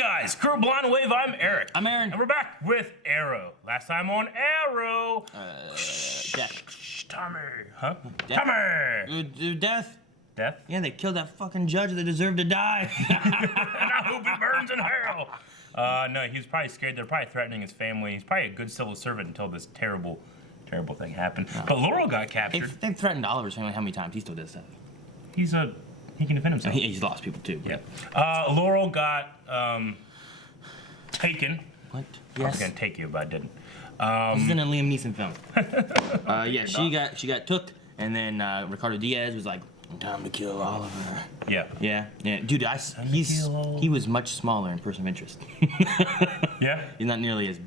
guys, Crew Blind Wave, I'm Eric. I'm Aaron. And we're back with Arrow. Last time on Arrow. Death. Shh, Tommy. Huh? Death. Tommy! Death. Death? Yeah, they killed that fucking judge that deserved to die. And I hope he burns in hell. No, he was probably scared. They're probably threatening his family. He's probably a good civil servant until this terrible thing happened. Oh. But Laurel got captured. They've threatened Oliver's family how many times? He still does that. He can defend himself. He's lost people too. Yeah. Laurel got taken. What? I was Yes. gonna take you, but I didn't. This is in a Liam Neeson film. Yeah, she got took, and then Ricardo Diaz was like, "Time to kill Oliver." Yeah. Yeah. Dude, he was much smaller in Person of Interest. Yeah. He's not nearly as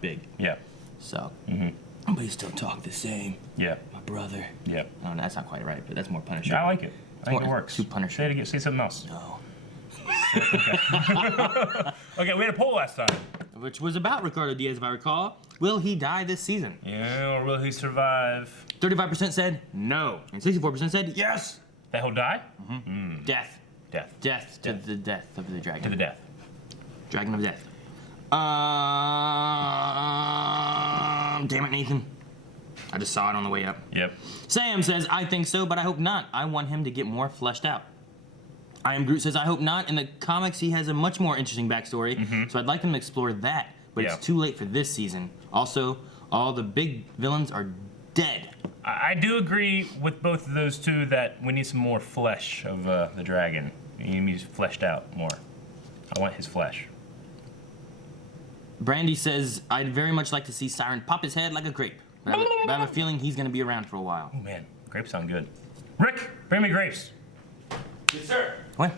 big. Yeah. So. But he still talk the same. Yeah. My brother. Yeah. Oh, that's not quite right, but that's more Punisher. I like it. I think it works. Too Punisher. Say it again. Say something else. No. Okay, we had a poll last time. Which was about Ricardo Diaz, if I recall. Will he die this season? Yeah, or will he survive? 35% said no, and 64% said yes. That he'll die? Death. Death. Death to the death of the dragon. To the death. Dragon of death. Damn it, Nathan. I just saw it on the way up. Yep. Sam says, I think so, but I hope not. I want him to get more fleshed out. I Am Groot says, I hope not. In the comics, he has a much more interesting backstory, so I'd like them to explore that, but it's too late for this season. Also, all the big villains are dead. I do agree with both of those two that we need some more flesh of the dragon. He needs fleshed out more. I want his flesh. Brandy says, I'd very much like to see Siren pop his head like a grape, but I have a feeling he's going to be around for a while. Oh man, grapes sound good. Rick, bring me grapes. Yes, sir. What?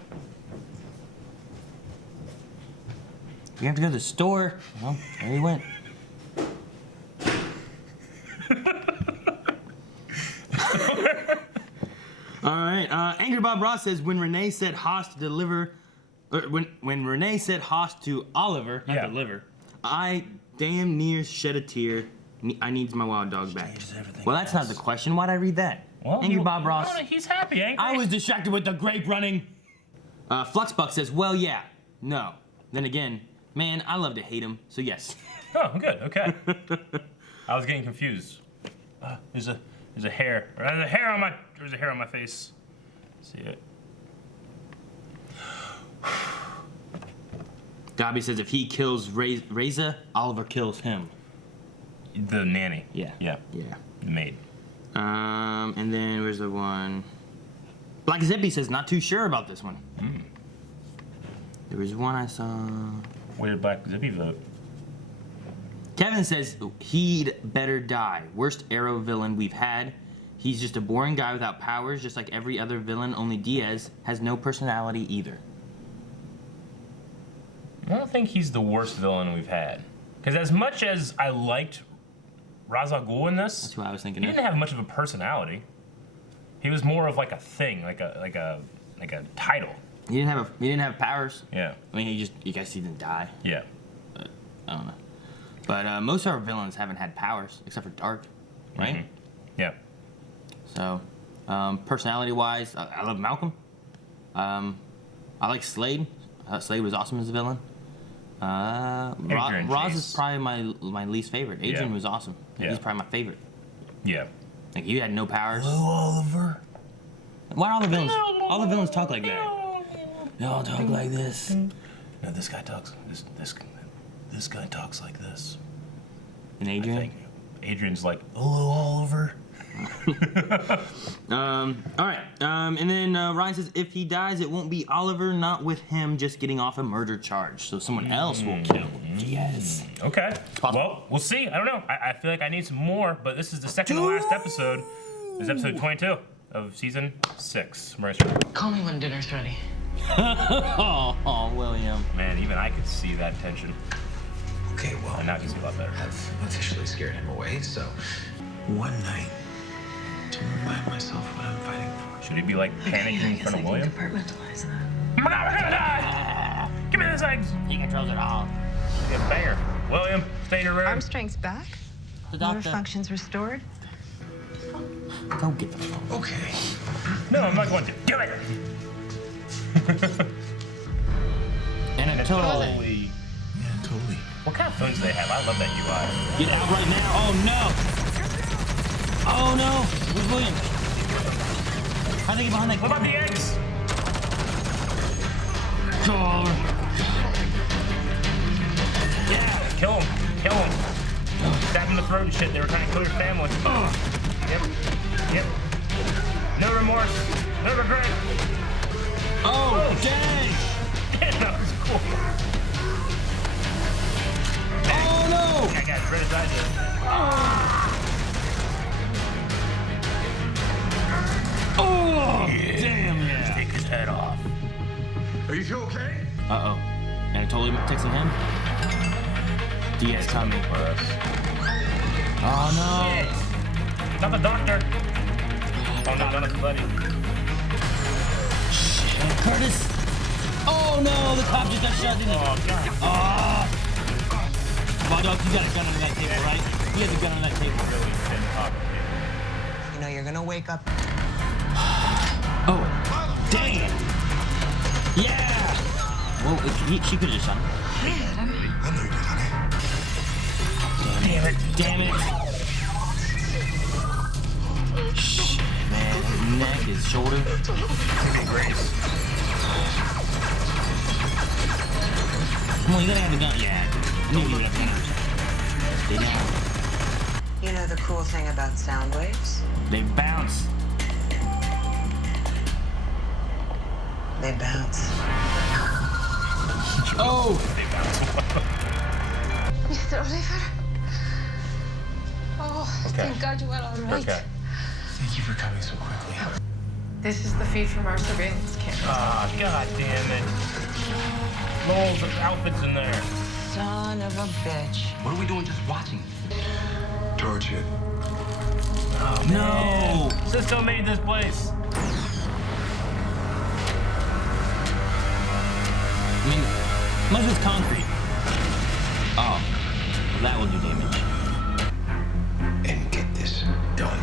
You have to go to the store. Well, there you went. All right. Angry Bob Ross says, when Renee said Haas to deliver, when Renee said Haas to Oliver, not deliver, I damn near shed a tear. I needs my wild dog back. Well, that's not the question. Why'd I read that? Well, Angry Bob Ross. He's happy, Angry. I was distracted with the grape running. Fluxbuck says, well, yeah, no. Then again, man, I love to hate him, so yes. Oh, good, okay. I was getting confused. There's a hair. There's a hair on my face. See it. Dobby says if he kills Reza, Oliver kills him. The nanny. Yeah. Yeah. Yeah. The maid. And then where's the one? Black Zippy says not too sure about this one. There was one I saw. Where did Black Zippy vote? Kevin says he'd better die. Worst Arrow villain we've had. He's just a boring guy without powers, just like every other villain, only Diaz has no personality either. I don't think he's the worst villain we've had. Because as much as I liked Ra's al Ghul in this, that's what I was thinking. He didn't have much of a personality. He was more of like a thing, like a title. He didn't have powers. Yeah. I mean, you guys he didn't die. Yeah. But, I don't know. But most of our villains haven't had powers except for Dark, right? Yeah. So, personality-wise, I love Malcolm. I like Slade. I thought Slade was awesome as a villain. Roz is probably my least favorite. Adrian was awesome. He's probably my favorite. Yeah. Like he had no powers. Hello, Oliver. Why do all the villains talk like that? They all talk like this. No, this guy talks. This guy talks like this. And Adrian? I think Adrian's like, hello, Oliver. All right. And then Ryan says, if he dies, it won't be Oliver, not with him just getting off a murder charge. So someone else will kill Diaz. Okay. Well, we'll see. I don't know. I feel like I need some more, but this is the second to last episode. This is episode 22 of season 6. Call me when dinner's ready. Oh, William. Man, even I could see that tension. Okay, well, and now I can see a lot better. I've officially scared him away, so one night to remind myself what I'm fighting for. Should he be like panicking in front of William? Compartmentalize that. Oh my God, we're gonna die! Give me those eggs! He controls it all. Get a banger. William, stay in your room. Arm strength's back. The Motor doctor. functions restored. Go get the phone. Okay. No, I'm not going to. Do it! And a totally. Holy. Yeah, totally. What kind of phones do they have? I love that UI. Get out right now. Oh no. Oh no. Where's William? How'd they get behind that? What about the eggs? God. Yeah, kill him. Kill him. Stab him in the throat and shit. They were trying to kill your family. Yep. Yep. No remorse. No regret. Oh, dang. Damn, that was cool. Oh no. I got as red as I did. Oh, damn yeah. Take his head off. Are you okay? Uh-oh. And I totally texting him. Diaz coming for us. Oh no. Shit. Not the doctor. Oh no, not his buddy. Shit. Curtis. Oh no, the cop just got shot, didn't he? Oh god. Oh. Well, dog, you got a gun under that table, right? He has a gun on that table. Really thin top. You know, you're gonna wake up. Oh, dang it! Yeah! Well, she could have just shot him. I know you did, honey. Damn it! Damn it! Shit, man. His neck, his shoulder. Maybe Grace. Come on, you gotta have a gun. Yeah. You need to give it up now. Stay down. You know the cool thing about sound waves? They bounce. They bounce. Oh! Mr. Oliver. Oh, Okay. thank God you are all right. Okay. Thank you for coming so quickly. This is the feed from our surveillance camera. Ah, god damn it. Lowell's outfit's in there. Son of a bitch. What are we doing just watching? Torch it. Oh, No! Cisco made this place. I mean, much as concrete. Oh. Well, that will do damage. And get this done.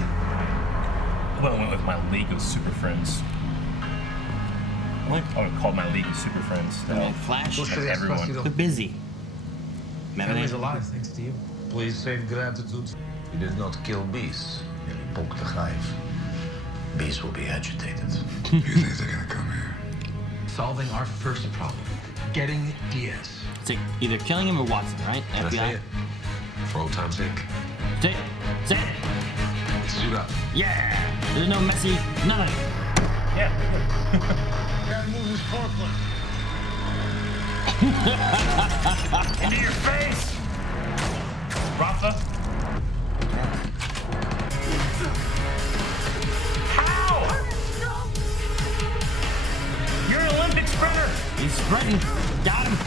I went with my League of Super Friends. What? I would call my League of Super Friends. Like Flash? Like everyone. They're busy. Remember Family's that? alive, thanks to you. Please save gratitude. You did not kill beasts. You poked the hive. Beasts will be agitated. You think they're gonna come here? Solving our first problem. Getting Diaz. It's like either killing him or Watson, right? Can I say FBI. it? For old time's sake. Say it. Say it. Suit up. Yeah. There's no messy, nothing. Yeah. Gotta move this forklift. Into your face! Rafa? How? You're an Olympic sprinter! He's sprinting. Got him.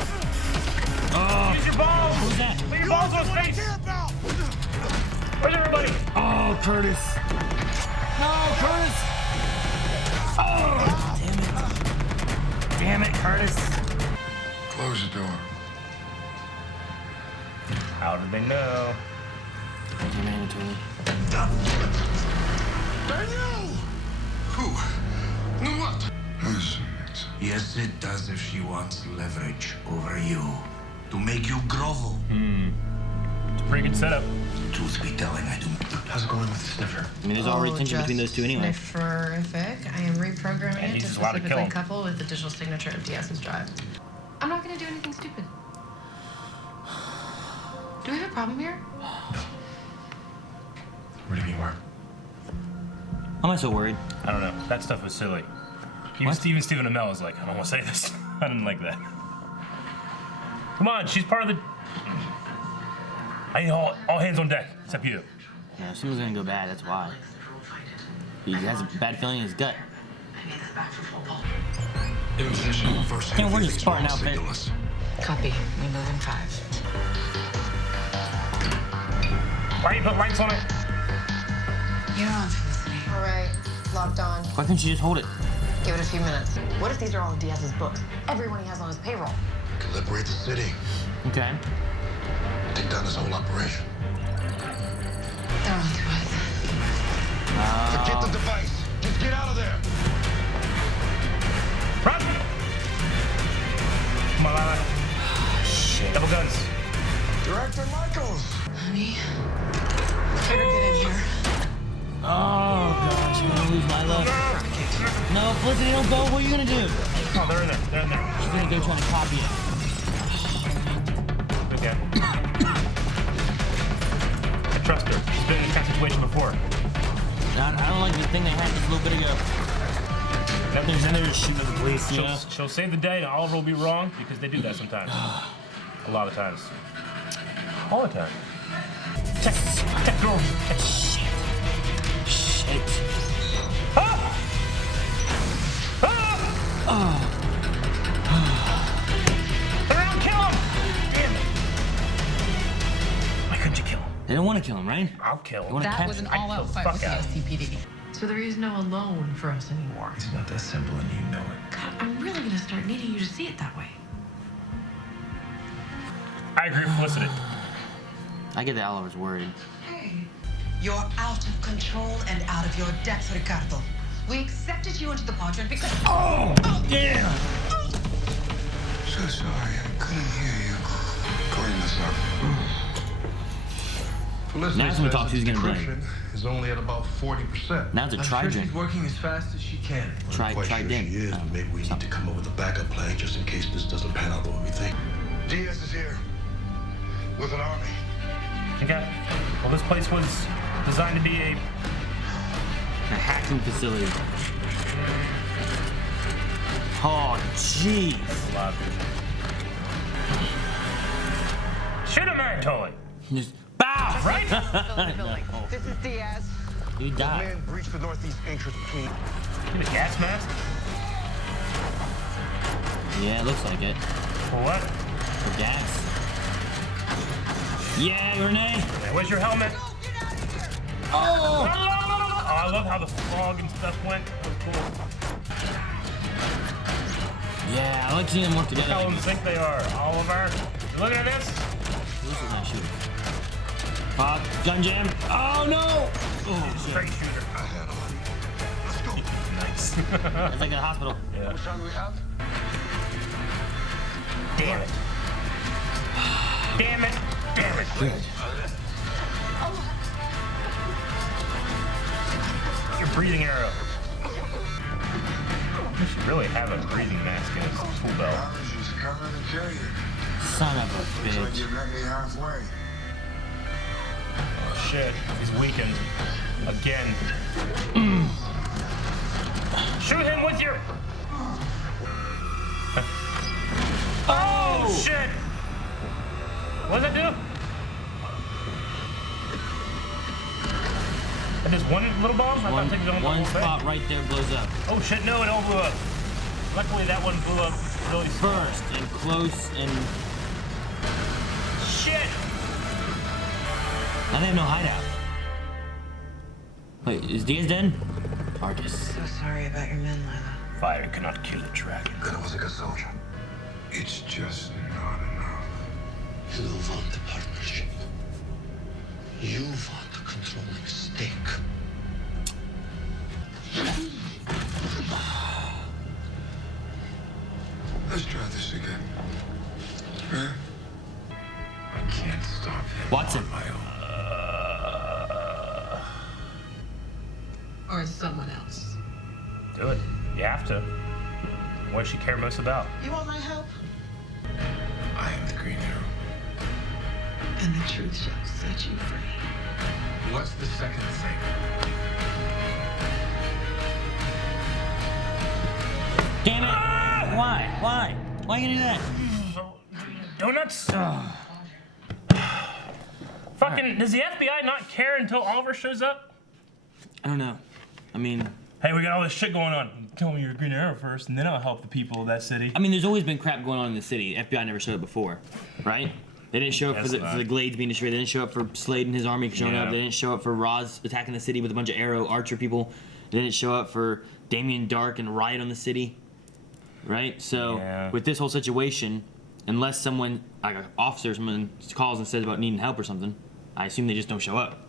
Oh. Use your balls! Who's that? Put your balls on his face! Where's everybody? Oh, Curtis. No, Curtis. Oh, damn it, Curtis. Close the door. How did they know? Damn it, Anatoly. Who? No what? Listen, Yes, it does if she wants leverage over you. To make you grovel. It's a pretty good setup. Truth be telling, I do. How's it going with the sniffer? I mean, there's already tension between those two anyway. Snifferific. I am reprogramming And it he's to just allowed to kill specifically him. couple with the digital signature of Diaz's drive. I'm not gonna do anything stupid. Do we have a problem here? Where do you mean where? How am I so worried? I don't know. That stuff was silly. Even Stephen Amell was like, I don't want to say this. I didn't like that. Come on, she's part of the... I need all hands on deck, except you. Yeah, something's gonna go bad, that's why. He has a bad feeling in his gut. in position. First Can't wear heavy the Spartan small outfit. signal us. Copy. We move in 5. Why you put lights on it? You're on, Felicity. All right, locked on. Why can't you just hold it? Give it a few minutes. What if these are all of Diaz's books? Everyone he has on his payroll. Could liberate the city. Okay. Take down this whole operation. They're on to us. Forget the device. Just get out of there. Run! Come on, Lila. shit. Double guns. Director Michaels. Honey, better get in here. Oh gosh, I'm gonna lose my love. No, Felicity, don't go. What are you gonna do? Oh, they're in there. They're in there. She's gonna go try to copy it. Okay. I trust her. She's been in this kind of situation before. I don't like the thing they had just a little bit ago. Nothing's in there to shoot at the police, you know? She'll save the day, and Oliver will be wrong because they do that sometimes. A lot of times. All the time. Check, girl. Shit. Shit. Ah! Ah! Turn around, kill him! Damn it. Why couldn't you kill him? They don't want to kill him, right? I'll kill him. wanna That catch- was an I'd all-out kill the fight fuck with the out of him. STPD. So there is no alone for us anymore. It's not that simple, and you know it. God, I'm really gonna start needing you to see it that way. I agree with Felicity. I get that Oliver's worried. Hey, you're out of control and out of your depth, Ricardo. We accepted you into the quadrant because. Oh, damn! So sorry, I couldn't hear you. Clean this up. Felicity Now it's when we says talk, who's gonna blame? encryption is only at about 40%. Now it's a I'm sure try-gen. she's working as fast as she can. Try Quite sure again. she is, but maybe we need to come up with a backup plan just in case this doesn't pan out the way we think. Diaz is here with an army. Okay. Well, this place was designed to be a. A hacking facility. Oh, jeez. Lot. Shoot him, Mary, totally. Just bow! Right? This is Diaz. You died. Man breached the northeast entrance between. Get a gas mask? Yeah, it looks like it. For what? For gas. Yeah, Renee. Hey, where's your helmet? Oh! Oh, I love how the fog and stuff went. That was cool. Yeah, I like seeing them work together. How Like in this. sync they are. Oliver, you looking at this? This is not shooting. Pop, gun jam. Oh no! Oh, shit. Straight shooter. I had a money. Let's go. Nice. It's like a hospital. Yeah. What time do we have? Damn it. Damn it. Damn it. Good. Your breathing arrow. You should really have a breathing mask in his tool belt. I was just coming to kill you. Son of a Looks like bitch. you met me halfway. Oh shit. He's weakened. Again. Shoot him with your. Oh shit! What does that do? And there's one little bomb? I thought it was on the One whole thing. spot right there blows up. Oh shit, no, it all blew up. Luckily that one blew up really First and close and Shit! now they have no hideout. Wait, is Diaz dead? Argus. So sorry about your men, Lila. Fire cannot kill a dragon. Then I was a good soldier. It's just not enough. You want the partnership. You want the controlling stake. Let's try this again. Huh? I can't stop him Watson. on my own. Or someone else. Do it. You have to. What does she care most about? You want my help? I am the Green Arrow. And the truth shall set you free. What's the second thing? Damn it! Why? Why? Why you gonna do that? Donuts? Fucking, does the FBI not care until Oliver shows up? I don't know. I mean, Hey, we got all this shit going on. Tell me you're a Green Arrow first, and then I'll help the people of that city. there's always been crap going on in the city. FBI never showed up before, right? They didn't show up for Guess for the Glades being destroyed. They didn't show up for Slade and his army showing Yeah. up. They didn't show up for Roz attacking the city with a bunch of arrow archer people. They didn't show up for Damien Dark and riot on the city, right? So Yeah. with this whole situation, unless someone, like an officer or someone calls and says about needing help or something, I assume they just don't show up.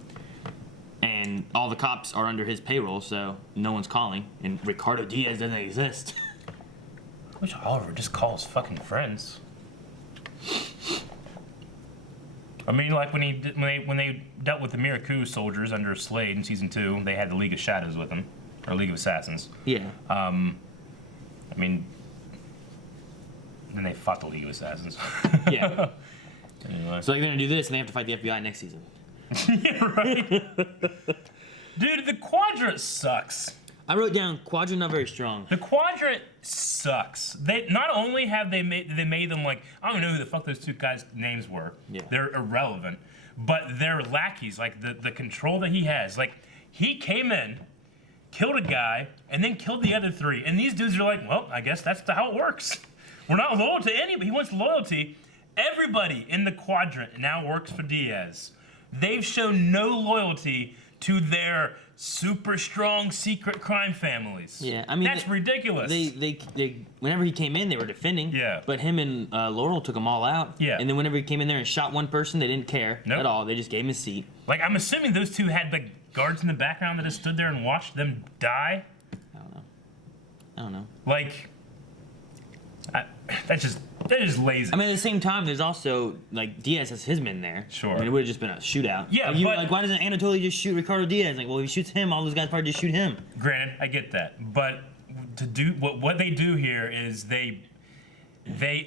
And all the cops are under his payroll, so no one's calling. And Ricardo Diaz doesn't exist. I wish Oliver just calls fucking friends. I mean, like when they dealt with the Miraku soldiers under Slade in season 2, they had the League of Shadows with them, or League of Assassins. Yeah. I mean, then they fought the League of Assassins. Yeah. Anyway. So they're gonna do this, and they have to fight the FBI next season. Yeah, right. Dude, the Quadrant sucks. I wrote down Quadrant not very strong. The Quadrant sucks. They not only have they made them like, I don't know who the fuck those two guys' names were. Yeah. They're irrelevant, but they're lackeys. Like the control that he has. Like he came in, killed a guy, and then killed the other 3. And these dudes are like, well, I guess that's how it works. We're not loyal to anybody. He wants loyalty. Everybody in the Quadrant now works for Diaz. They've shown no loyalty to their super strong secret crime families. Yeah, I mean that's ridiculous. They whenever he came in, they were defending. Yeah. But him and Laurel took them all out. Yeah. And then whenever he came in there and shot one person, they didn't care Nope. at all. They just gave him his seat. Like I'm assuming those two had like guards in the background that just stood there and watched them die. I don't know. Like, that's just lazy. I mean, at the same time, there's also like Diaz has his men there. Sure. I mean, it would have just been a shootout. Yeah, like, but why doesn't Anatoly just shoot Ricardo Diaz? Like, well, if he shoots him, all those guys probably just shoot him. Granted, I get that, but to do what they do here is they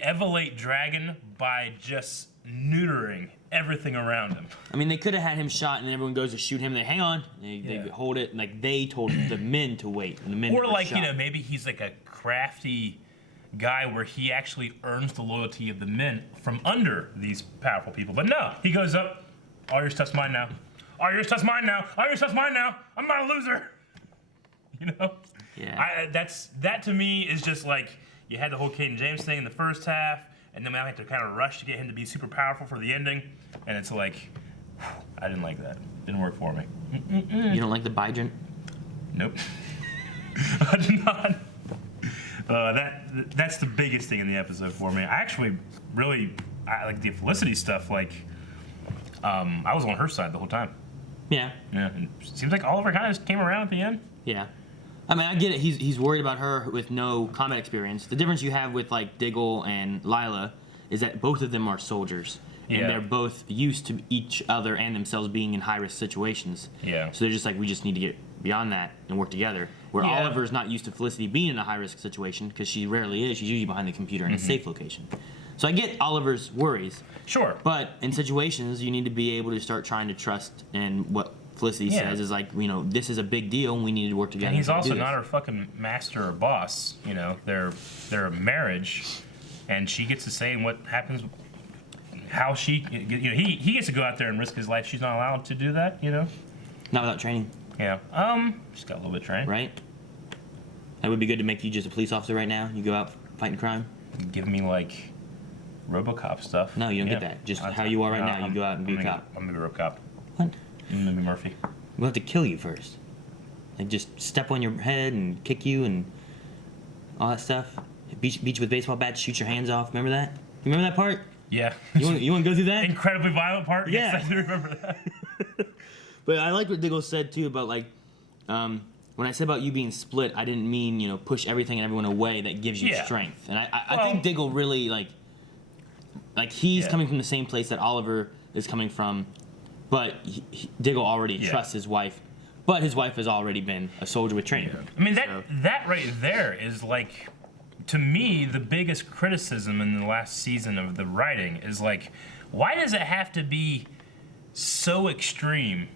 elevate Dragon by just neutering everything around him. I mean, they could have had him shot, and everyone goes to shoot him. They hang on, they hold it. Like they told the men to wait, and the men Or never like shot. maybe he's like a crafty guy where he actually earns the loyalty of the men from under these powerful people. But no, he goes up. All your stuff's mine now. All your stuff's mine now. All your stuff's mine now. I'm not a loser. You know? Yeah. That to me is just like you had the whole Caden James thing in the first half, and then we have to kind of rush to get him to be super powerful for the ending, and it's like I didn't like that. Didn't work for me. You don't like the Bydrant? Nope. I did not. That's the biggest thing in the episode for me. I actually I like the Felicity stuff. Like, I was on her side the whole time. Yeah. Yeah. And it seems like Oliver kind of just came around at the end. Yeah. I mean, I get it. He's worried about her with no combat experience. The difference you have with like Diggle and Lila is that both of them are soldiers. And Yeah. they're both used to each other and themselves being in high-risk situations. Yeah. So they're just like, we just need to get beyond that and work together. Where Yeah. Oliver's not used to Felicity being in a high-risk situation because she rarely is. She's usually behind the computer in a safe location. So I get Oliver's worries. Sure. But in situations, you need to be able to start trying to trust in what Felicity Yeah. says is like, this is a big deal and we need to work together. And he's to do also this. not her fucking master or boss. You know, they're a marriage, and she gets to say what happens, how she, he gets to go out there and risk his life. She's not allowed to do that. You know. Not without training, Yeah. She's got a little bit of training. right? That would be good to make you just a police officer right now. You go out fighting crime. Give me like RoboCop stuff. No, you don't Yeah. get that. Just how you are right now, you go out and be a cop. I'm gonna be a RoboCop. What? I'm gonna be Murphy. We'll have to kill you first. Like just step on your head and kick you and all that stuff. Beat you with baseball bats, shoot your hands off. Remember that? You remember that part? Yeah. You want to go through that? Incredibly violent part. Yeah. Yes, I do remember that. But I like what Diggle said too about like, when I said about you being split, I didn't mean push everything and everyone away that gives you Yeah. strength. And I think Diggle really like he's Yeah. coming from the same place that Oliver is coming from, but Diggle already Yeah. trusts his wife. But his wife has already been a soldier with training. I mean So- that right there is like, to me, the biggest criticism in the last season of the writing is like, why does it have to be so extreme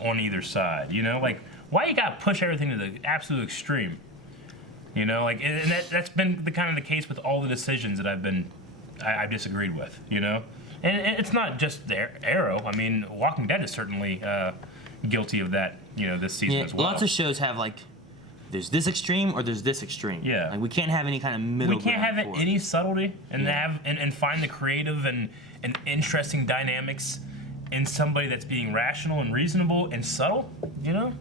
on either side? You know, like why you gotta push everything to the absolute extreme? You know, like, and that's been the kind of the case with all the decisions that I've disagreed with. You know, and it's not just the Arrow. I mean, Walking Dead is certainly guilty of that. You know, this season as well. Lots of shows have like, there's this extreme or there's this extreme. Yeah. Like we can't have any kind of middle. We can't have ground for it. any subtlety and Yeah. and find the creative and interesting dynamics in somebody that's being rational and reasonable and subtle, you know?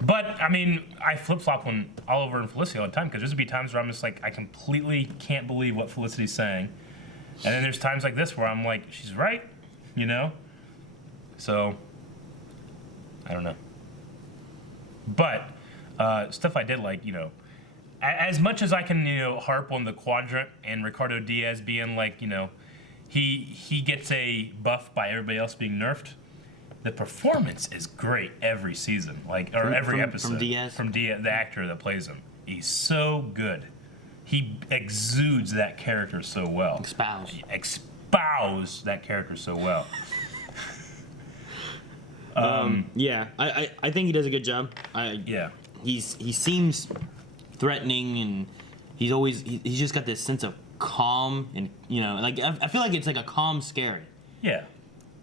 But, I mean, I flip-flop on Oliver and Felicity all the time because there's going to be times where I'm just like, I completely can't believe what Felicity's saying. And then there's times like this where I'm like, she's right, you know? So, I don't know. But, stuff I did like, as much as I can, harp on the Quadrant and Ricardo Diaz being like, he gets a buff by everybody else being nerfed. The performance is great every season, every episode. From Diaz? From Diaz, the actor that plays him. He's so good. He exudes that character so well. Expouse that character so well. Yeah, I think he does a good job. He seems threatening, and he's just got this sense of calm, and I feel like it's like a calm scary. Yeah.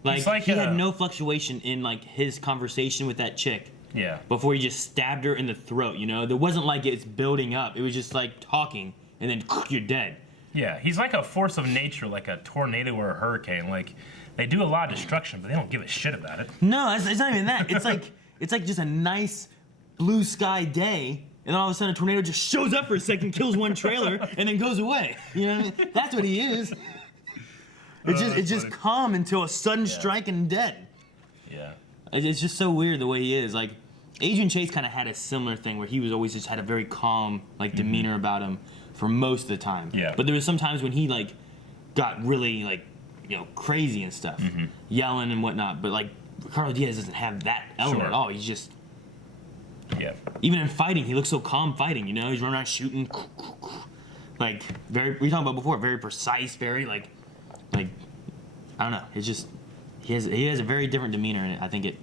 Like he had no fluctuation in like his conversation with that chick. Yeah. Before he just stabbed her in the throat, there wasn't like it's building up. It was just like talking, and then you're dead. Yeah, he's like a force of nature, like a tornado or a hurricane. Like they do a lot of destruction, but they don't give a shit about it. No, it's not even that. It's like just a nice blue sky day, and then all of a sudden a tornado just shows up for a second, kills one trailer, and then goes away. You know what I mean? That's what he is. It's just calm until a sudden strike and dead. Yeah. It's just so weird the way he is. Like Adrian Chase kind of had a similar thing where he was always just had a very calm demeanor about him for most of the time. Yeah. But there was some times when he got really crazy and stuff, yelling and whatnot. But Ricardo Diaz doesn't have that element at all. He's just even in fighting, he looks so calm fighting. He's running around shooting, we talked about before, very precise, very I don't know. It's just he has a very different demeanor, and I think it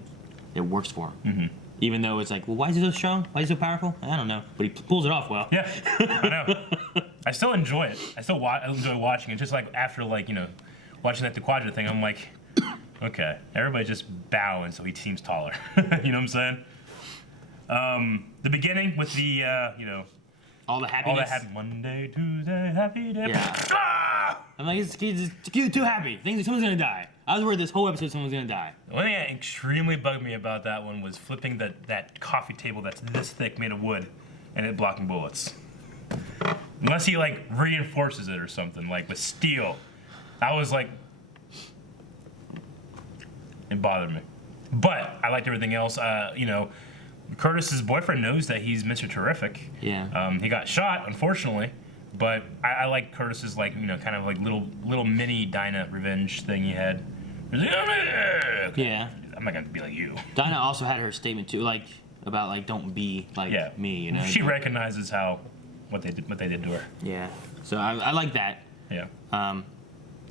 works for him. Mm-hmm. Even though it's well, why is he so strong? Why is he so powerful? I don't know, but he pulls it off well. Yeah, I know. I still enjoy it. I still enjoy watching it. Just watter watching that Quadra thing, I'm like, okay, everybody just bowing so he seems taller. You know what I'm saying? The beginning with the all the happiness. Monday, Tuesday, happy day. Yeah. Ah! I'm like, it's too happy. Someone's gonna die. I was worried this whole episode someone's gonna die. The one thing that extremely bugged me about that one was flipping that coffee table that's this thick made of wood and it blocking bullets. Unless he reinforces it or something, with steel. I was it bothered me. But I liked everything else. Curtis's boyfriend knows that he's Mr. Terrific. Yeah. He got shot, unfortunately, but I like Curtis's kind of little mini Dinah revenge thing he had. Yeah. I'm not gonna be like you. Dinah also had her statement too, about don't be like me. She recognizes what they did to her. Yeah. So I like that. Yeah.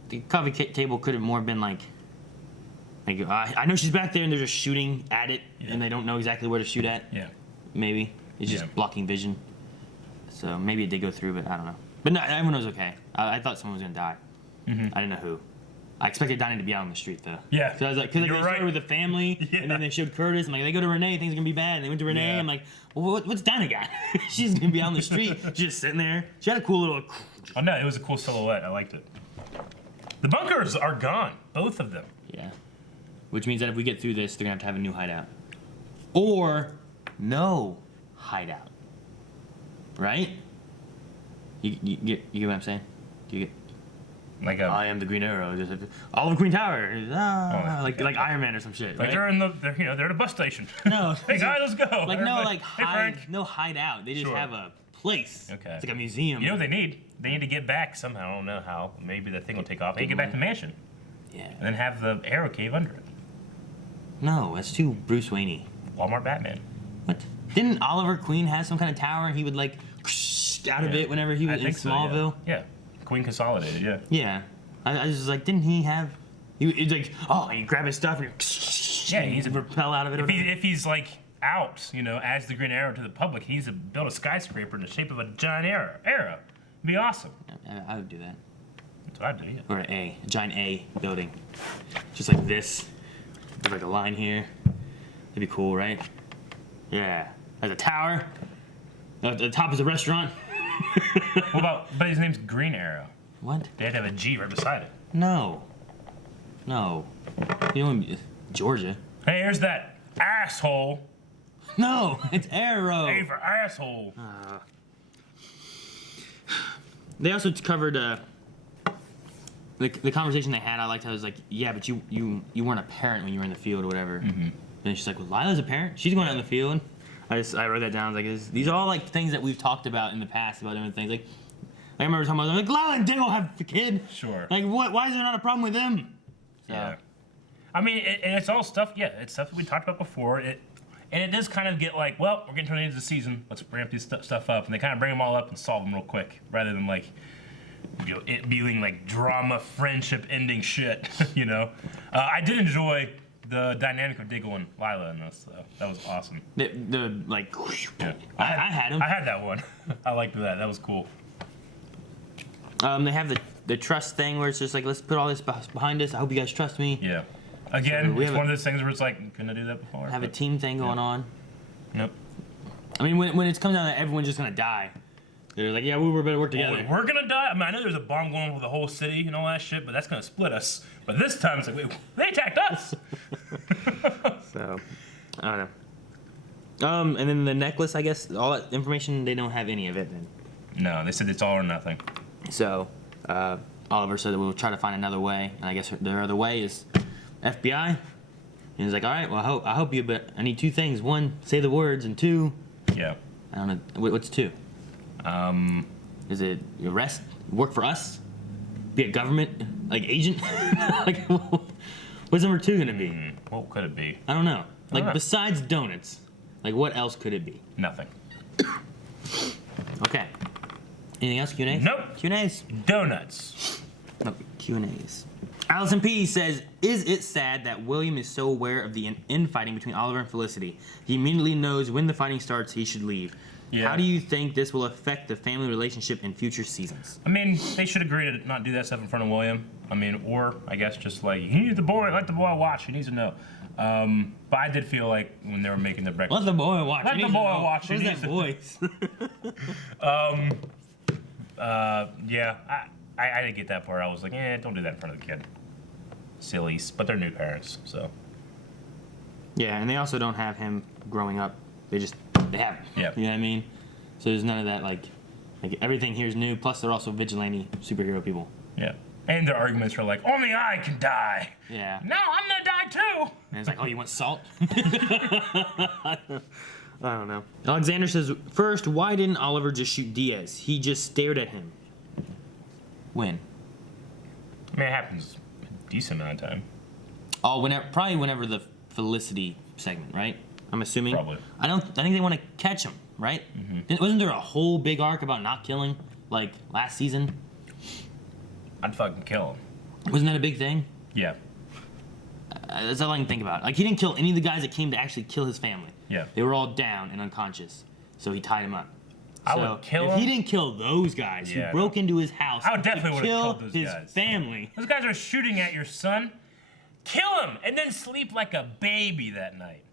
The coffee table could have more been I know she's back there and they're just shooting at it and they don't know exactly where to shoot at. Yeah. Maybe. It's just blocking vision. So maybe it did go through, but I don't know. But no, everyone was okay. I thought someone was going to die. Mm-hmm. I didn't know who. I expected Dinah to be out on the street, though. Yeah. So I was because they started with the family, and then they showed Curtis. I'm like, they go to Renee, things are going to be bad. And they went to Renee. Yeah. I'm like, well, what's Dinah got? She's going to be out on the street. She's just sitting there. She had a cool little... Oh, no, it was a cool silhouette. I liked it. The bunkers are gone. Both of them. Yeah. Which means that if we get through this, they're going to have a new hideout. Or no hideout. Right? You get what I'm saying? Do you get... I am the Green Arrow. Just Oliver Queen Tower. Like Iron Man or some shit. Right? They're at a bus station. No. Hey guys, let's go. No hideout. They just have a place. Okay. It's like a museum. You know what they need? They need to get back somehow. I don't know how. Maybe the thing will take off. They get back to the mansion. Yeah. And then have the arrow cave under it. No, that's too Bruce Wayne-y. Walmart Batman. What? Didn't Oliver Queen have some kind of tower and he would out of it whenever he was in Smallville? So, yeah. Queen Consolidated, yeah. Yeah. I was just didn't he have... He's like, you grab his stuff and he's a repel out of it. If he's out, as the Green Arrow to the public, he needs to build a skyscraper in the shape of a giant arrow. It'd be awesome. I would do that. That's what I'd do, yeah. Or a giant A building. Just like this. There's a line here. That'd be cool, right? Yeah. There's a tower. At the top is a restaurant. But his name's Green Arrow. What? They had to have a G right beside it. No. You know, Georgia. Hey, here's that asshole. No, it's Arrow. A for asshole. They also covered the conversation they had. I liked how it was but you weren't a parent when you were in the field or whatever. Mm-hmm. And she's like, well, Lila's a parent. She's going out in the field. I wrote that down. These are all things that we've talked about in the past about different things. I remember talking about like Lila and Diggle have a kid. Sure. Like what? Why is there not a problem with them? So. Yeah. I mean, and it's all stuff. Yeah, it's stuff that we talked about before. And it does kind of get like, well, we're getting to the end of the season. Let's ramp these stuff up, and they kind of bring them all up and solve them real quick, rather than like, it being like drama, friendship ending shit. You know. I did enjoy the dynamic of Diggle and Lila in this, though. That was awesome. The like. Yeah. I had him. I had that one. I liked that. That was cool. They have the trust thing where it's just like, let's put all this behind us. I hope you guys trust me. Yeah. Again, So it's one of those things where it's like, couldn't I do that before? Have a team thing going on. Yep. I mean, when it comes down to everyone's just gonna die, they're like, yeah, we better work together. We're gonna die. I mean, I know there's a bomb going over the whole city and all that shit, but that's gonna split us. But this time, it's like, wait, they attacked us. So, I don't know. And then the necklace, I guess, all that information, they don't have any of it. Then. No, they said it's all or nothing. So, Oliver said that we'll try to find another way, and I guess their other way is FBI. And he's like, all right, well, I hope you, but I need two things. One, say the words, and two, Yeah. I don't know, what's two? Is it arrest, work for us, be a government, like, agent? Like, what's number two gonna be? What could it be? I don't know. Like, know. besides donuts, like, what else could it be? Nothing. Okay. Anything else? Q&A? Nope. Q&As? Donuts. Nope. Q&As. Allison P says, is it sad that William is so aware of the infighting between Oliver and Felicity? He immediately knows when the fighting starts, he should leave. Yeah. How do you think this will affect the family relationship in future seasons? I mean, they should agree to not do that stuff in front of William. I mean, or I guess just like, he needs the boy, let the boy watch, he needs to know. But I did feel like when they were making the breakfast. Let the boy watch. Let the boy watch. Where's that voice? Yeah, I didn't get that part. I was like, don't do that in front of the kid. Sillies, but they're new parents, so. Yeah, and they also don't have him growing up. They have him. Yeah. You know what I mean? So there's none of that, like everything here is new, plus they're also vigilante superhero people. Yeah. And their arguments are like, only I can die. Yeah. No, I'm gonna die too. And it's like, oh, you want salt? I don't know. Alexander says, first, why didn't Oliver just shoot Diaz? He just stared at him. When? I mean, it happens a decent amount of time. Oh, probably whenever the Felicity segment, right? I'm assuming. Probably. I think they want to catch him, right? Mm-hmm. Wasn't there a whole big arc about not killing, like last season? I'd fucking kill him. Wasn't that a big thing? Yeah. That's all I can think about. Like, he didn't kill any of the guys that came to actually kill his family. Yeah. They were all down and unconscious, so he tied him up. I So would kill if him. he didn't kill those guys who broke into his house, I would definitely to would've kill killed those his guys. family. Those guys are shooting at your son. Kill him and then sleep like a baby that night.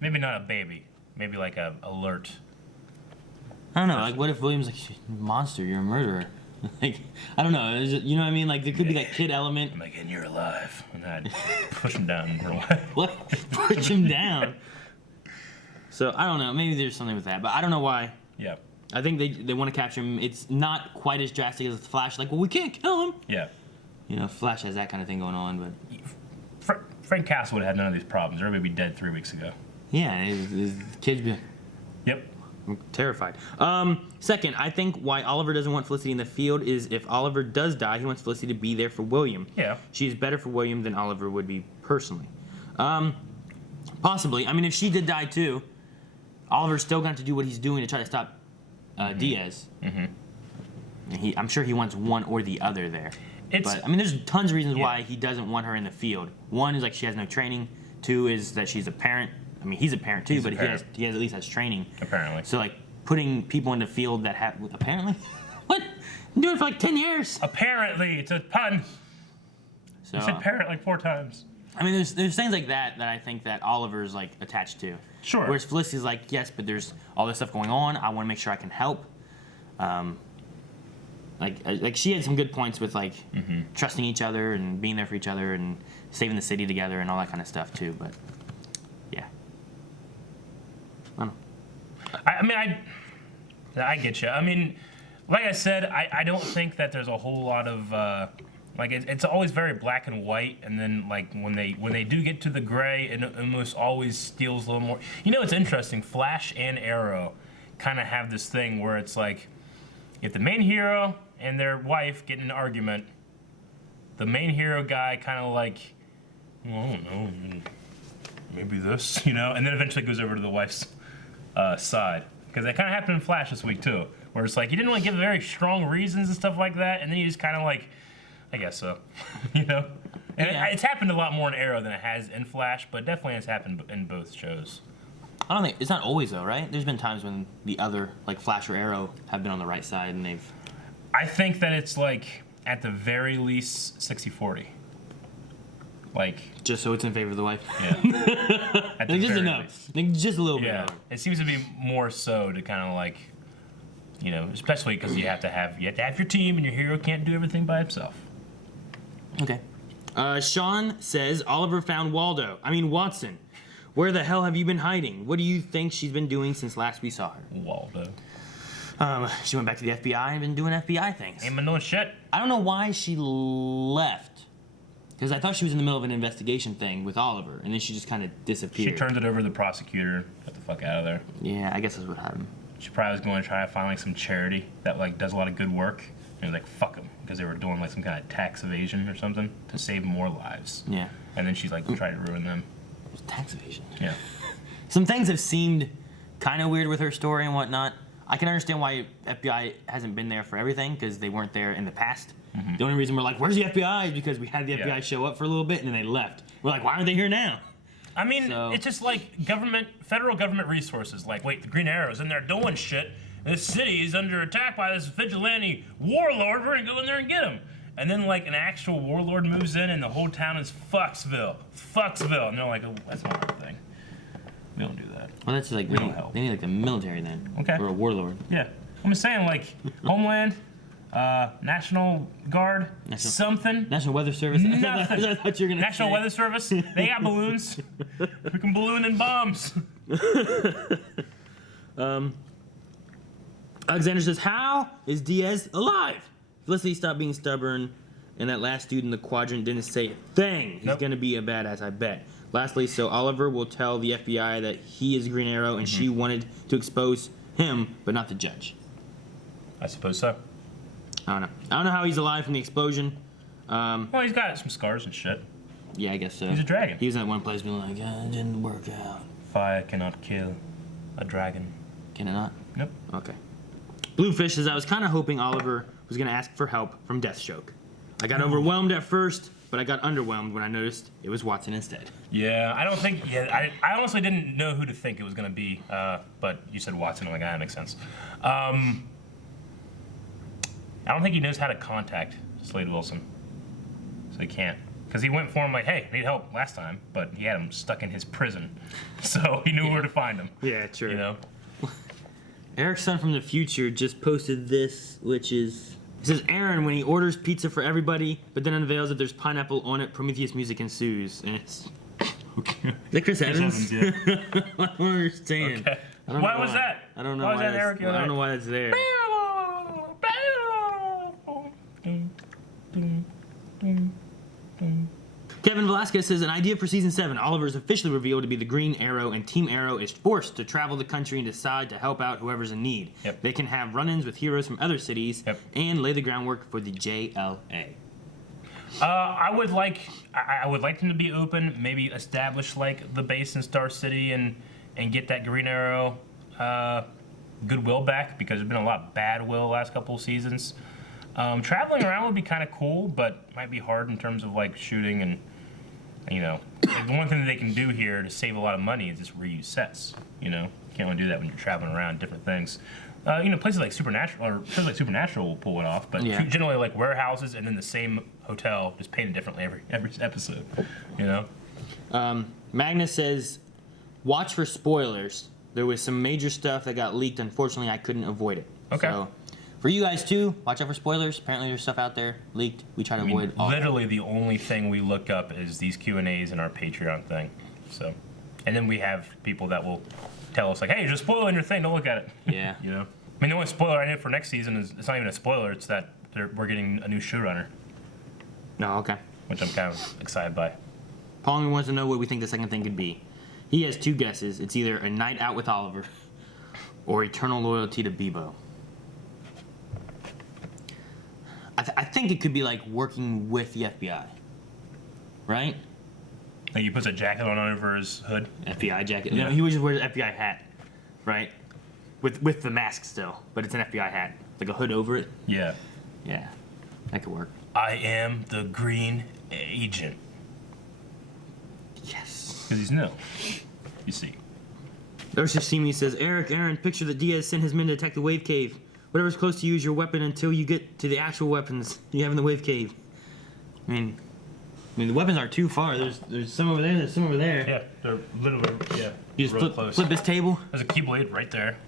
Maybe not a baby. Maybe like a alert. I don't know. Like, what if William's like, monster, you're a murderer? Like, I don't know. You know what I mean? Like, there could be that kid element. I'm like, and you're alive. And I'd push him down for a while. What? Push him down. So I don't know. Maybe there's something with that, but I don't know why. Yeah. I think they want to capture him. It's not quite as drastic as the Flash. Like, well, we can't kill him. Yeah. You know, Flash has that kind of thing going on, but Frank Castle would have had none of these problems. Everybody would be dead 3 weeks ago. yeah, his kids be. Yep. I'm terrified. Second, I think why Oliver doesn't want Felicity in the field is if Oliver does die, he wants Felicity to be there for William. Yeah. She is better for William than Oliver would be personally. Possibly. I mean, if she did die too, Oliver's still going to do what he's doing to try to stop Diaz. Mm-hmm. I'm sure he wants one or the other there. But I mean, there's tons of reasons why he doesn't want her in the field. One is like she has no training. Two is that she's a parent. I mean, he's a parent too, but he at least has training. Apparently. So like putting people in the field that have apparently, what? I'm doing it for like 10 years. Apparently, it's a pun. So You said parent like 4 times. I mean, there's things like that I think that Oliver's like attached to. Sure. Whereas Felicity's like, yes, but there's all this stuff going on. I want to make sure I can help. Like she had some good points with like trusting each other and being there for each other and saving the city together and all that kind of stuff too. But yeah, I don't know. I get you. I mean, like I said, I don't think that there's a whole lot of like it's always very black and white, and then like when they do get to the gray, it almost always steals a little more. You know, it's interesting. Flash and Arrow kind of have this thing where it's like if the main hero and their wife get in an argument, the main hero guy kind of like, well, I don't know, maybe this, you know, and then eventually goes over to the wife's side. Because that kind of happened in Flash this week too, where it's like, he didn't really give very strong reasons and stuff like that, and then he just kind of like, I guess so, you know? And it's happened a lot more in Arrow than it has in Flash, but definitely it's happened in both shows. I don't think, it's not always though, right? There's been times when the other, like Flash or Arrow, have been on the right side and they've... I think that it's like, at the very least, 60-40. Like... Just so it's in favor of the wife? Yeah. At the just very enough. least. Like, just a little bit. Yeah. It seems to be more so to kind of like, you know, especially because you have to have your team and your hero can't do everything by himself. Okay. Sean says, Oliver found Watson. Where the hell have you been hiding? What do you think she's been doing since last we saw her? Waldo. She went back to the FBI and been doing FBI things. Ain't been doing shit. I don't know why she left. Because I thought she was in the middle of an investigation thing with Oliver, and then she just kind of disappeared. She turned it over to the prosecutor. Got the fuck out of there. Yeah, I guess that's what happened. She probably was going to try to find like some charity that like does a lot of good work. And like, fuck them, because they were doing like some kind of tax evasion or something to save more lives. Yeah. And then she's like, tried to ruin them. It was tax evasion. Yeah. Some things have seemed kind of weird with her story and whatnot. I can understand why FBI hasn't been there for everything, because they weren't there in the past. Mm-hmm. The only reason we're like, where's the FBI? Is because we had the FBI show up for a little bit and then they left. We're like, why aren't they here now? I mean, it's just like federal government resources. Like, wait, the Green Arrow's in there doing shit. This city is under attack by this vigilante warlord. We're gonna go in there and get him. And then like an actual warlord moves in and the whole town is Fucksville. And they're like, oh, that's not our thing. We don't do that. Well, that's like, we don't help. They need like the military then. Okay. Or a warlord. Yeah. I'm just saying, like, Homeland, National Guard, something. National Weather Service. Nothing. I thought you were gonna National say. Weather Service. They got balloons. We can balloon in bombs. Alexander says, how is Diaz alive? Felicity stopped being stubborn, and that last dude in the quadrant didn't say a thing. He's gonna be a badass, I bet. Lastly, so Oliver will tell the FBI that he is Green Arrow, and she wanted to expose him, but not the judge. I suppose so. I don't know how he's alive from the explosion. Well, he's got some scars and shit. Yeah, I guess so. He's a dragon. He was in that one place being like, it didn't work out. Fire cannot kill a dragon. Can it not? Nope. Okay. Bluefish says, I was kind of hoping Oliver was going to ask for help from Deathstroke. I got overwhelmed at first, but I got underwhelmed when I noticed it was Watson instead. Yeah, I don't think... Yeah, I honestly didn't know who to think it was going to be, but you said Watson. I'm like, that makes sense. I don't think he knows how to contact Slade Wilson. So he can't. Because he went for him like, hey, I need help last time, but he had him stuck in his prison. So he knew where to find him. Yeah, true. You know? Eric's son from the future just posted this, which is... It says, Aaron, when he orders pizza for everybody, but then unveils that there's pineapple on it, Prometheus music ensues. And it's... Okay. Is that Chris Evans? Yeah. I don't understand. Okay. Why was that? I don't know why why, was that, Eric? I don't know why that's there. Kevin Velasquez says, an idea for season 7. Oliver is officially revealed to be the Green Arrow, and Team Arrow is forced to travel the country and decide to help out whoever's in need. Yep. They can have run-ins with heroes from other cities and lay the groundwork for the JLA. I would like them to be open, maybe establish like the base in Star City and get that Green Arrow goodwill back, because there's been a lot of bad will the last couple of seasons. Traveling around would be kind of cool, but might be hard in terms of like shooting and, you know, the one thing that they can do here to save a lot of money is just reuse sets. You know, you can't really do that when you're traveling around different things. You know, places like Supernatural or shows like Supernatural will pull it off, but generally like warehouses and then the same hotel just painted differently every episode. You know. Magnus says, watch for spoilers. There was some major stuff that got leaked. Unfortunately, I couldn't avoid it. Okay. So, for you guys too, watch out for spoilers. Apparently, there's stuff out there leaked. We try to avoid all. Literally, the only thing we look up is these Q&As in our Patreon thing. So, and then we have people that will tell us like, "Hey, you're just spoiling your thing. Don't look at it." Yeah. You know. I mean, the only spoiler I know for next season is it's not even a spoiler. It's that we're getting a new showrunner. No, okay. Which I'm kind of excited by. Pauline wants to know what we think the second thing could be. He has 2 guesses. It's either a night out with Oliver or eternal loyalty to Bebo. I think it could be like working with the FBI, right? Like he puts a jacket on over his hood. FBI jacket. Yeah. No, he always wears an FBI hat, right? With the mask still, but it's an FBI hat, like a hood over it. Yeah. Yeah, that could work. I am the Green Agent. Yes. Because he's new. You see. Darcy Simi says, Aaron, picture that Diaz sent his men to attack the wave cave. Whatever's close to you is your weapon until you get to the actual weapons you have in the wave cave. I mean, the weapons aren't too far. There's some over there. There's some over there. Yeah, they're literally You just real close. flip this table. There's a keyblade right there.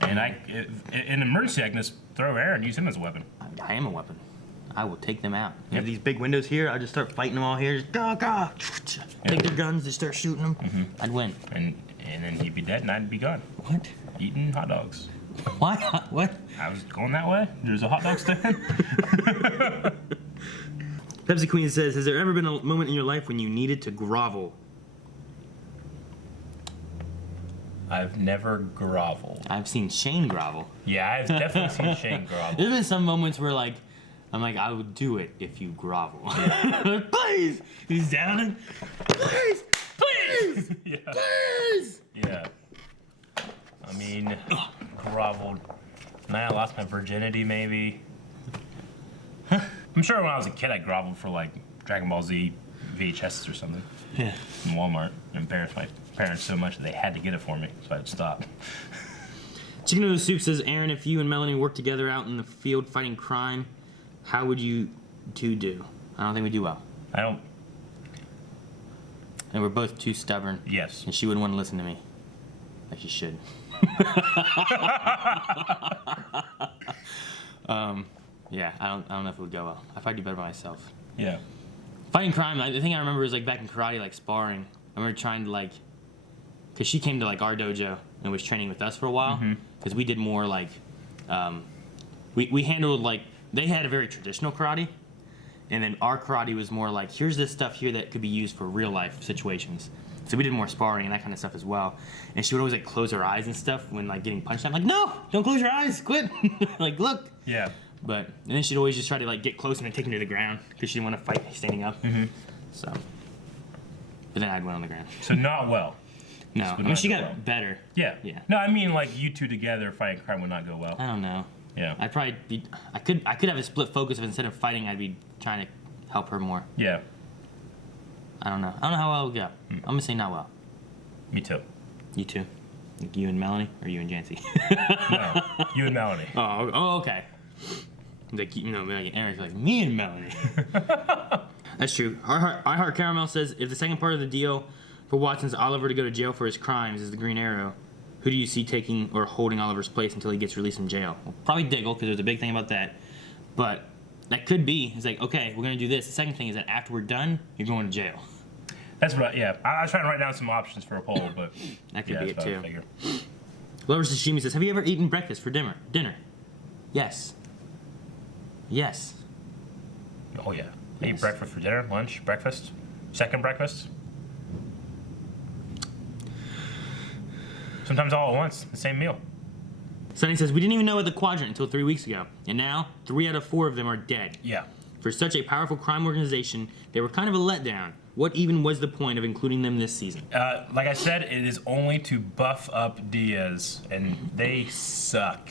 And in emergency, I can just throw Aaron and use him as a weapon. I am a weapon. I will take them out. You have these big windows here. I'll just start fighting them all here. Just go. Take their guns. Just start shooting them. Mm-hmm. I'd win. And then he'd be dead and I'd be gone. What? Eating hot dogs. What? What? I was going that way. There's a hot dog stand. Pepsi Queen says, has there ever been a moment in your life when you needed to grovel? I've never groveled. I've seen Shane grovel. Yeah, I've definitely seen Shane grovel. There's been some moments where I'm like, I would do it if you grovel. Yeah. Please! He's down and, please! Yeah. Please! Yeah. I mean, groveled. Man, I lost my virginity, maybe. I'm sure when I was a kid, I groveled for like Dragon Ball Z VHSs or something. Yeah. In Walmart. And embarrassed my parents so much that they had to get it for me, so I'd stop. Chicken Noodle Soup says, Aaron, if you and Melanie worked together out in the field fighting crime, how would you two do? I don't think we do well. I don't. And we're both too stubborn. Yes. And she wouldn't want to listen to me. Like she should. Yeah, I don't know if it would go well. I'd probably do better by myself. Yeah. Fighting crime, the thing I remember is like back in karate, like sparring. I remember trying to because she came to like our dojo and was training with us for a while. Because we did more like, we handled like, they had a very traditional karate. And then our karate was more like, here's this stuff here that could be used for real life situations. So we did more sparring and that kind of stuff as well. And she would always like close her eyes and stuff when like getting punched. I'm like, no, don't close your eyes, quit. Like, look. Yeah. And then she'd always just try to like get close and take him to the ground because she didn't want to fight standing up. So, but then I'd win on the ground. So not well. No, I mean she got better. Yeah. Yeah. No, I mean like you two together fighting crime would not go well. I don't know. Yeah. I'd probably be. I could have a split focus if instead of fighting, I'd be trying to help her more. Yeah. I don't know. I don't know how well it would go. I'm gonna say not well. Me too. You too. Like you and Melanie, or you and Jancy? No, you and Melanie. Oh, okay. Like like Eric's like me and Melanie. That's true. I Heart Caramel says, if the second part of the deal for Watson's Oliver to go to jail for his crimes is the Green Arrow, who do you see taking or holding Oliver's place until he gets released from jail? Well, probably Diggle, because there's a big thing about that. But that could be. It's like, okay, we're going to do this. The second thing is that after we're done, you're going to jail. That's what I was trying to write down some options for a poll, but that could be it too. Figure. Lover Sashimi says, have you ever eaten breakfast for dinner? Yes. Yes. Oh yeah. I eat breakfast for dinner, lunch, breakfast, second breakfast. Sometimes all at once, the same meal. Sonny says, we didn't even know of the quadrant until 3 weeks ago, and now 3 out of 4 of them are dead. Yeah. For such a powerful crime organization, they were kind of a letdown. What even was the point of including them this season? Like I said, it is only to buff up Diaz, and they suck.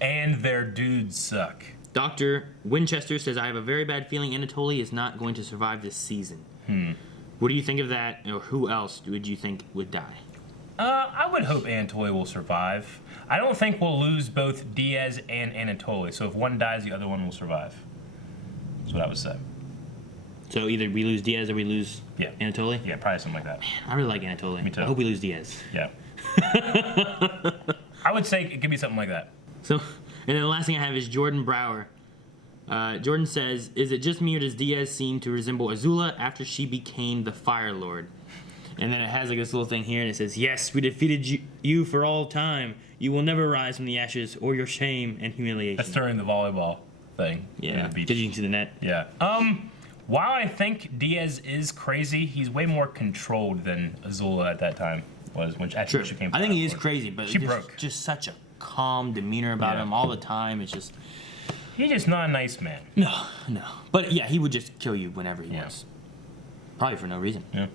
And their dudes suck. Dr. Winchester says, I have a very bad feeling Anatoly is not going to survive this season. What do you think of that, or who else would you think would die? I would hope Anatoly will survive. I don't think we'll lose both Diaz and Anatoly, so if one dies, the other one will survive. That's what I would say. So either we lose Diaz or we lose Anatoly? Yeah, probably something like that. Man, I really like Anatoly. Me too. I hope we lose Diaz. Yeah. I would say it could be something like that. So, and then the last thing I have is Jordan Brower. Jordan says, is it just me or does Diaz seem to resemble Azula after she became the Fire Lord? And then it has like this little thing here and it says, yes, we defeated you for all time. You will never rise from the ashes or your shame and humiliation. That's during the volleyball thing. Yeah, the beach. did you see the net? Yeah. While I think Diaz is crazy, he's way more controlled than Azula at that time was, which actually she came. I think he is crazy, but she broke. Just such a calm demeanor about him all the time. It's just, He's just not a nice man. No. But yeah, he would just kill you whenever he Yeah. wants. Probably for no reason. Yeah.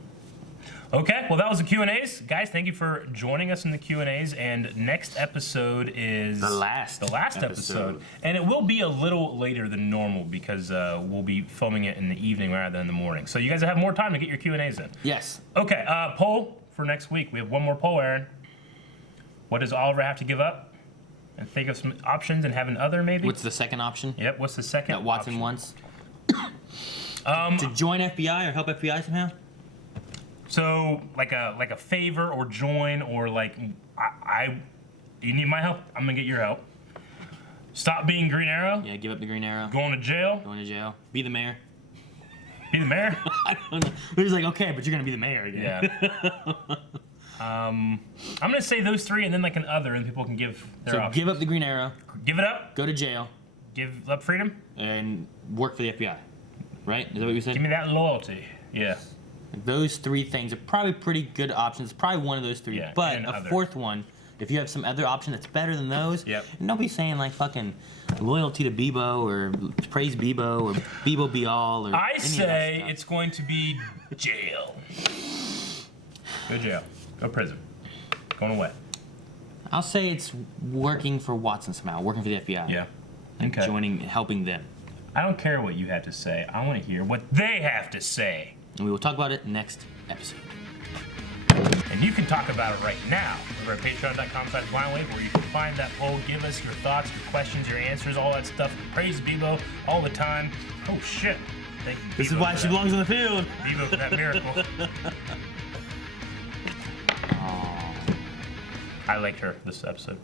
Okay, well, that was the Q&As. Guys, thank you for joining us in the Q&As. And next episode is... The last episode. And it will be a little later than normal because we'll be filming it in the evening rather than in the morning. So you guys have more time to get your Q&As in. Yes. Okay, poll for next week. We have one more poll, Aaron. What does Oliver have to give up? And think of some options and have an other, maybe? What's the second option? Yep, what's the second That Watson option? wants? To join FBI or help FBI somehow? So, like a favor or join or like, you need my help, I'm gonna get your help. Stop being Green Arrow. Yeah, give up the Green Arrow. Going to jail. Going to jail. Be the mayor. Be the mayor. I don't know. He's like, okay, but you're gonna be the mayor again. Yeah. I'm gonna say those three and then like an other, and people can give their So options. give up the Green Arrow. Give it up. Go to jail. Give up freedom. And work for the FBI. Right? Is that what you said? Give me that loyalty. Yeah. Those three things are probably pretty good options. Probably one of those three. Yeah, but and a other. fourth one, if you have some other option that's better than those, Yep. and don't be saying like fucking loyalty to Bebo or praise Bebo or Bebo be all or I any of that say stuff. it's going to be jail. Go jail. Go prison. Going away. I'll say it's working for Watson somehow, working for the FBI. Yeah. And Okay. helping them. I don't care what you have to say. I want to hear what they have to say. And we will talk about it next episode. And you can talk about it right now over at patreon.com/blindwave, where you can find that poll. Give us your thoughts, your questions, your answers, all that stuff. Praise Bebo all the time. Oh, shit. Thank you, This Bebo, is why for she that. belongs on the field. Bebo for that miracle. I liked her this episode.